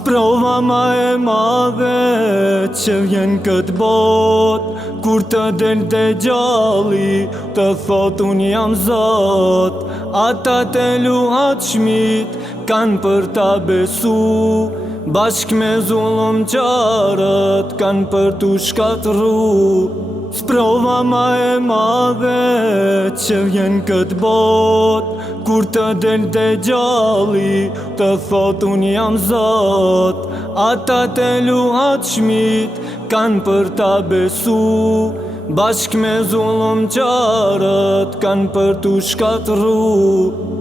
Sprova ma e madhe që vjen këtë bot, kur të del të gjalli, të thot unë jam Zot. Ata të luhat shmit, kanë për ta besu, bashk me zullum qarët, kanë për tu shkatru. Sprova ma e madhe që vjen këtë bot, kur të del të gjalli, të thot unë jam Zot. Ata të luhat shmit, kanë për ta besu, bashk me zullum qarët, kanë për tu shkatru.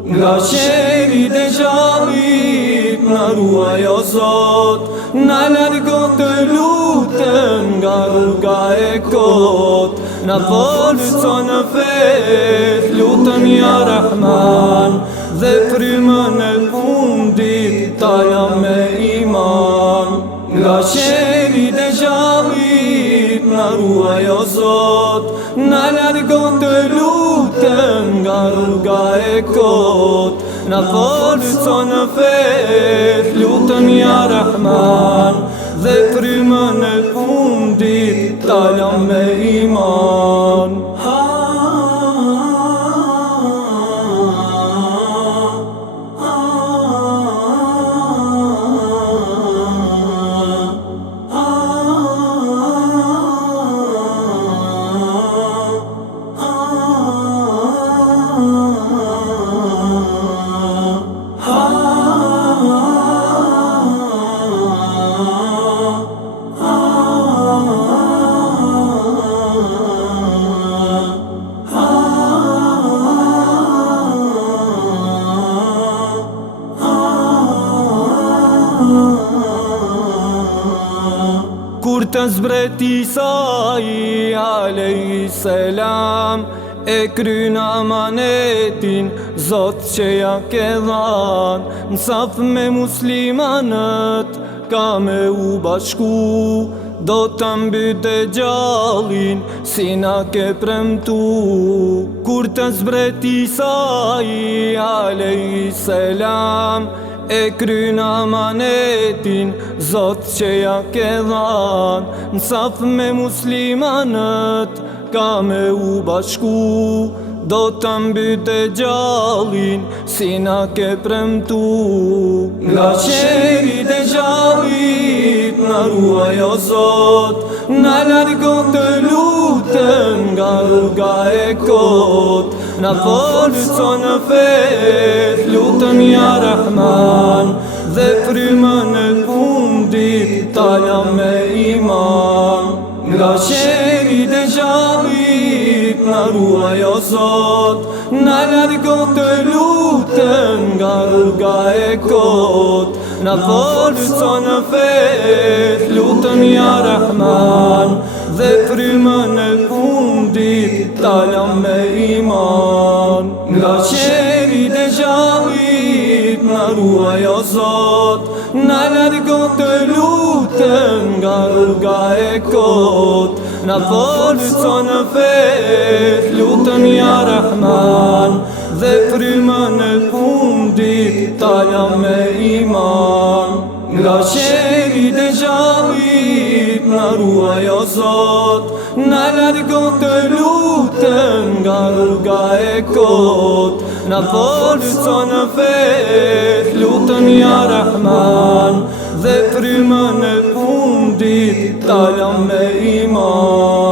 Nga qeri dhe gjallit, na ruaj o Zot, na largo të lutem nga rruga e kot. Na forco në fet, lutem ja Rahman, dhe frymën e fundit taja me iman. Nga qeri dhe gjallit, na ruaj o Zot, na largo të lutem nga rruga e kot. Na forco në fet, lutem ja Rahman, dhe frymën e fundit taja me iman. Kur të zbret Isai alayhi selam, e kryn amanetin Zot që ja ke dhan, në saf me muslimanët ka me u bashku, do të mbyt e gjallin si na ke premtu. Kur të zbret Isai alayhi selam, e kryn amanetin Zot që ja ke dhan, në saf me muslimanët ka me u bashku, do të mbyt e gjallin si na ke premtu. Nga qeri dhe gjallit, na ruaj o Zot, na largo të lutem nga rruga e kot. Na forco në fet, lutem ja Rahman, dhe frymën e fundit taja me iman. Nga qeri dhe gjallit, na ruaj o Zot, na largo të lutem nga rruga e kot. Na forco në fet, lutem ja Rahman, dhe frymën e fundit taja me iman. Nga qeri dhe gjallit, na ruaj o Zot, na largo të lutem nga rruga e kot. Na forco në fet, lutem ja Rahman, dhe frymën e fundit taja me iman. Nga qeri dhe gjallit, na ruaj o Zot, na largo të lutem nga rruga e kot. Na forco në fet, lutem ja Rahman, dhe frymën e fundit taja me iman.